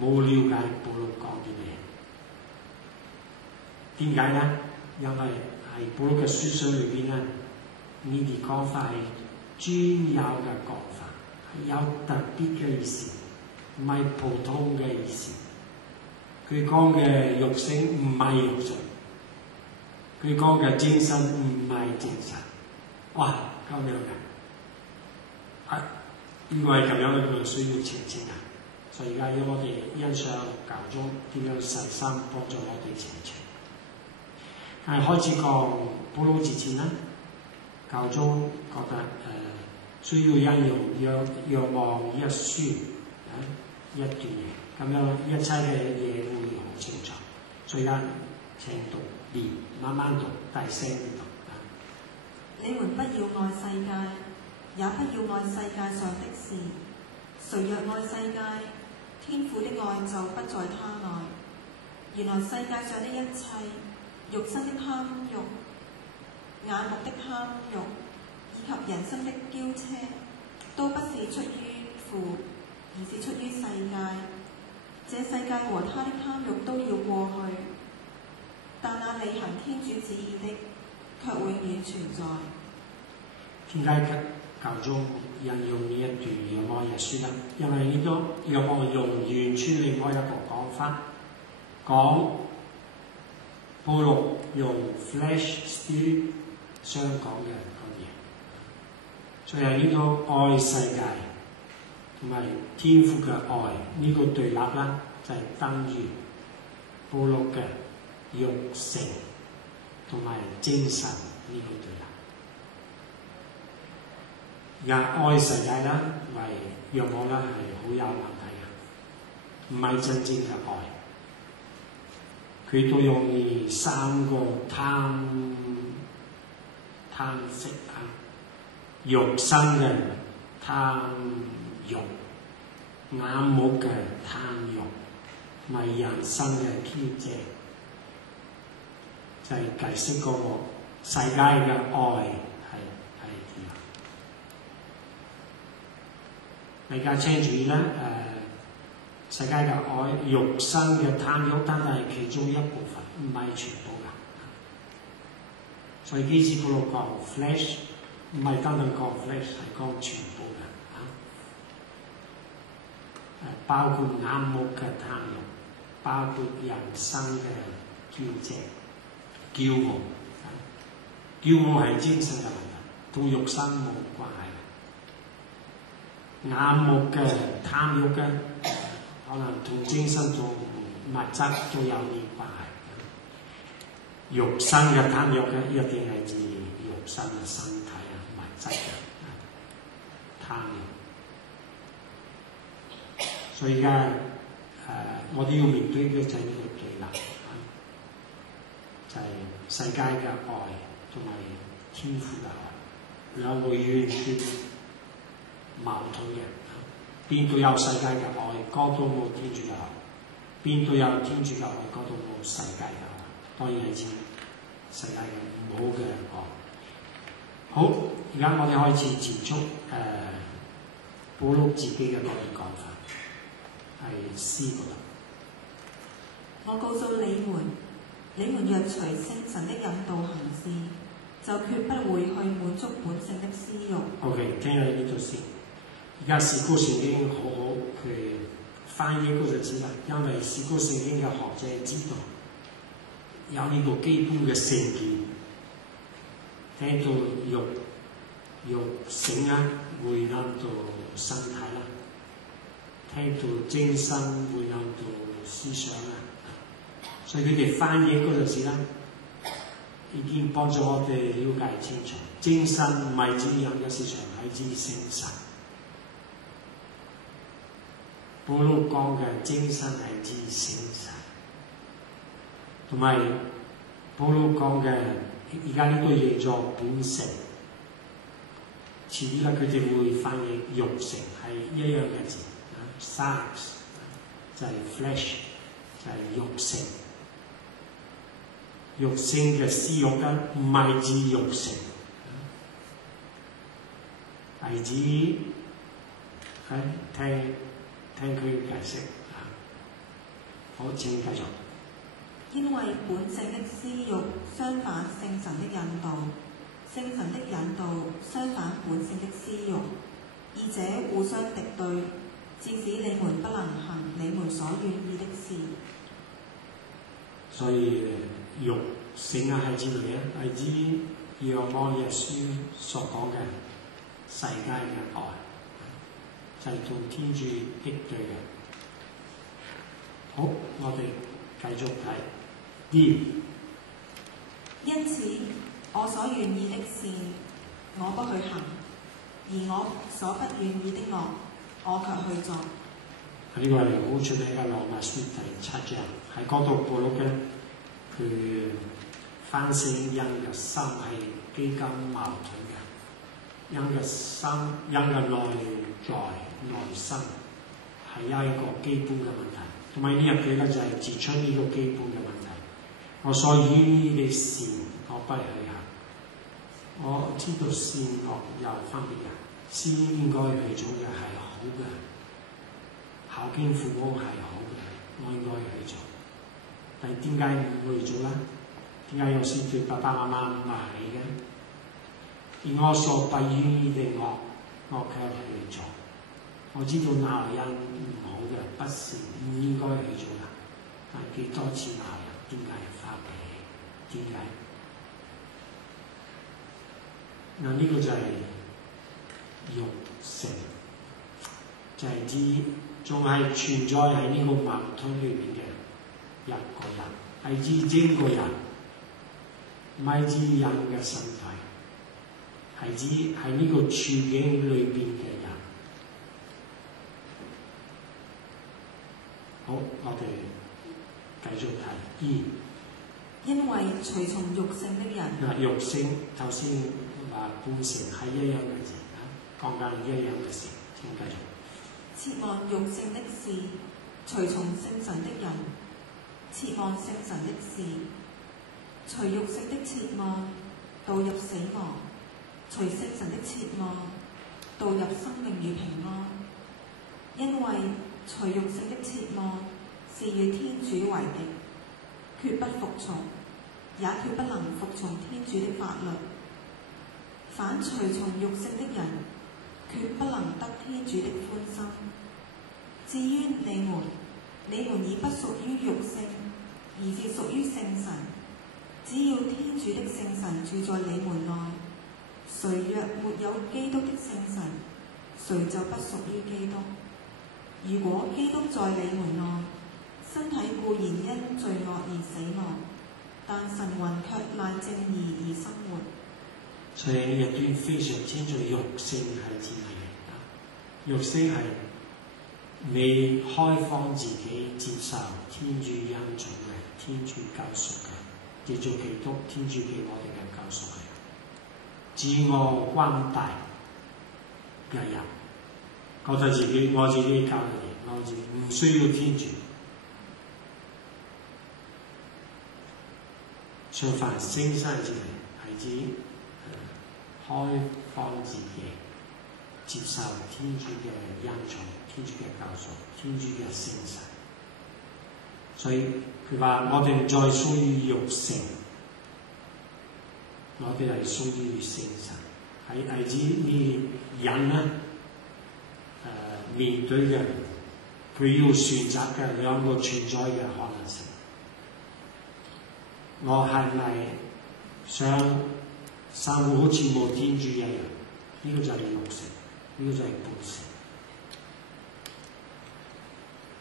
冇了解保羅講啲咩。點解咧？因為喺保羅嘅書信裏邊咧，呢啲講法係專有嘅講法，係有特別嘅意思，唔係普通嘅意思。佢講嘅肉性唔係肉性，佢講嘅精神唔係精神。哇，咁樣嘅，因為咁樣嘅需要澄清啊。所以而家要我哋欣賞教宗點樣細心幫助我哋澄清。但係開始講保羅之前咧，教宗覺得需要引用若望一書一段嘢，咁樣一切嘅嘢會好清楚。所以而家請讀念，慢慢讀，大聲讀。你們不要愛世界，也不要愛世界上的事。誰若愛世界，天父的愛就不在他內。原來世界上的一切，肉身的貪慾、眼目的貪慾，以及人生的驕奢，都不是出於父，而是出於世界。這世界和他的貪慾都要過去，但那履行天主旨意的，卻永遠存在。點解教宗引用呢一段若望一書咧？因為呢個若望用完全另外一個講法，講保羅用 flesh spirit 相講嘅嘢，所以係呢個愛世界同埋天父嘅愛呢個對立啦，就係等於保羅嘅肉性同埋精神呢個對立。而愛世界啦，為若望啦係好有問題嘅，唔係真正嘅愛。佢都用呢三個貪食啊，肉身嘅貪慾、眼目嘅貪慾，同埋人生嘅驕奢，就係解釋嗰個世界嘅愛係點。大家清楚咧，世界嘅愛、肉身嘅貪慾，單係其中一部分，唔係全部㗎。所以基督徒講 flesh， 唔係單單講 flesh， 係講全部㗎。包括眼目嘅貪慾，包括人生嘅驕奢、驕傲。驕傲係精神嘅問題，同肉身冇關係。眼目嘅貪慾嘅，可能同精神同物質都有啲關係。肉身嘅貪慾嘅，一定係指肉身嘅身體啊、物質嘅貪慾。所以而家我哋要面對嘅就係呢個對立，就係世界嘅愛同埋天父嘅愛，兩個完全矛盾嘅。邊度有世界嘅愛，嗰度冇天主嘅愛；邊度有天主嘅愛，嗰度冇世界嘅愛。當然係指世界嘅唔好嘅愛。好，而家我哋開始接觸保羅自己嘅嗰啲講法，係詩嗰度。我告訴你們若隨聖神的引導行事，就決不會去滿足本性的私慾。OK， 聽下呢度先。而家詩歌聖經好好佢翻譯嗰陣時啦，因為詩歌聖經嘅學者知道有呢個基本嘅聖潔，聽到肉性啊會諗到身體啦，聽到精神會諗到思想啦，所以佢哋翻譯嗰陣時啦，已經幫助我哋了解清楚，精神唔係指人嘅思想，係指聖神。保羅講嘅精神係指聖神，同埋保羅講嘅而家呢個嘢做本性，遲啲啦佢哋會翻譯肉性係一樣嘅字 ，sarx 就係 flesh 就係肉性，肉性嘅私慾咧唔係指肉性，係指聽佢解釋好，請繼續。因為本性的私欲相反聖神的引導，聖神的引導相反本性的私欲，二者互相敵對，致使你們不能行你們所願意的事。所以肉性啊係指乜嘢？係指若望耶穌所講嘅世界嘅愛，就係同天主敵對嘅。好，我哋繼續睇 D。因此，我所願意的事，我不去行；而我所不願意的惡，我卻去做。呢個係好出名嘅羅馬書第7章，喺嗰度保祿嘅佢反省人嘅心係幾咁矛盾嘅，人嘅心、人嘅內在內心係有一個基本嘅問題，同埋呢入邊咧就係指出呢個基本嘅問題。我所願意嘅事，我不去行。我知道善惡有分別嘅，善應該去做嘅係好嘅。孝敬父母係好嘅，我應該去做。但係點解唔去做咧？點解有時對爸爸媽媽唔係嘅？而我所不願意的我卻去做。我知道鬧人唔好嘅，不是唔應該去做嘅。但係幾多次鬧人，點解發脾氣？點解？嗱，呢個就係肉性，就係指仲係存在喺呢個矛盾裏邊嘅一個人，係指整個人，唔係指人嘅身體，係指喺呢個處境裏邊嘅人。好，我哋繼續睇 E。因為隨從肉性的人，嗱，肉性頭先話本性係一樣嘅字，講緊一樣嘅事，請繼續。切望肉性的事，隨從聖神的人，切望聖神的事。隨肉性的切望，導入死亡；隨聖神的切望，導入生命與平安。因為隨肉性的切望是與天主為敵，決不服從，也決不能服從天主的法律。反隨從肉性的人，決不能得天主的歡心。至於你們已不屬於肉性，而是屬於聖神。只要天主的聖神住在你們內，誰若沒有基督的聖神，誰就不屬於基督。如果基督在你們內，身體固然因罪惡而死亡，但神魂卻賴正義而生活。所以呢一段非常清楚，肉性係指乜嘢？肉性係未開放自己接受天主恩寵嘅、天主救贖嘅，藉助基督天主俾我哋嘅救贖嘅，自我關大嘅人，覺得自己我自己搞嘅嘢，我自己唔需要天主。相反，聖神之名係指開放自己，接受天主嘅恩寵、天主嘅救贖、天主嘅聖神。所以佢話：我哋唔再屬於肉性，我哋係屬於聖神。係指呢人咧面對嘅，佢要選擇嘅兩個存在嘅可能性。我係咪想生活好似冇天主一樣？呢個就係肉性，呢個就係本性。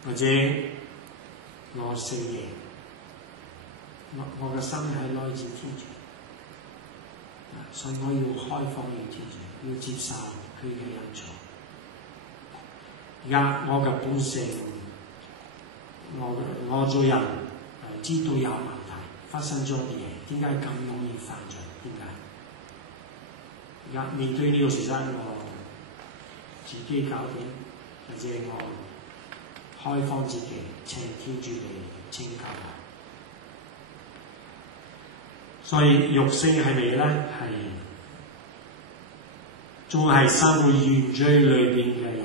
或者我食嘢，我嘅心係來自天主，所以我要開放於天主，要接受佢嘅恩寵。而家我嘅本性，我做人知道有問題，發生咗啲嘢，點解咁容易犯罪？點解？而家面對呢個事實，我自己搞掂，或者我開放自己，請天主嚟拯救我。所以肉性係咪咧？係仲係生活原罪裏邊嘅人，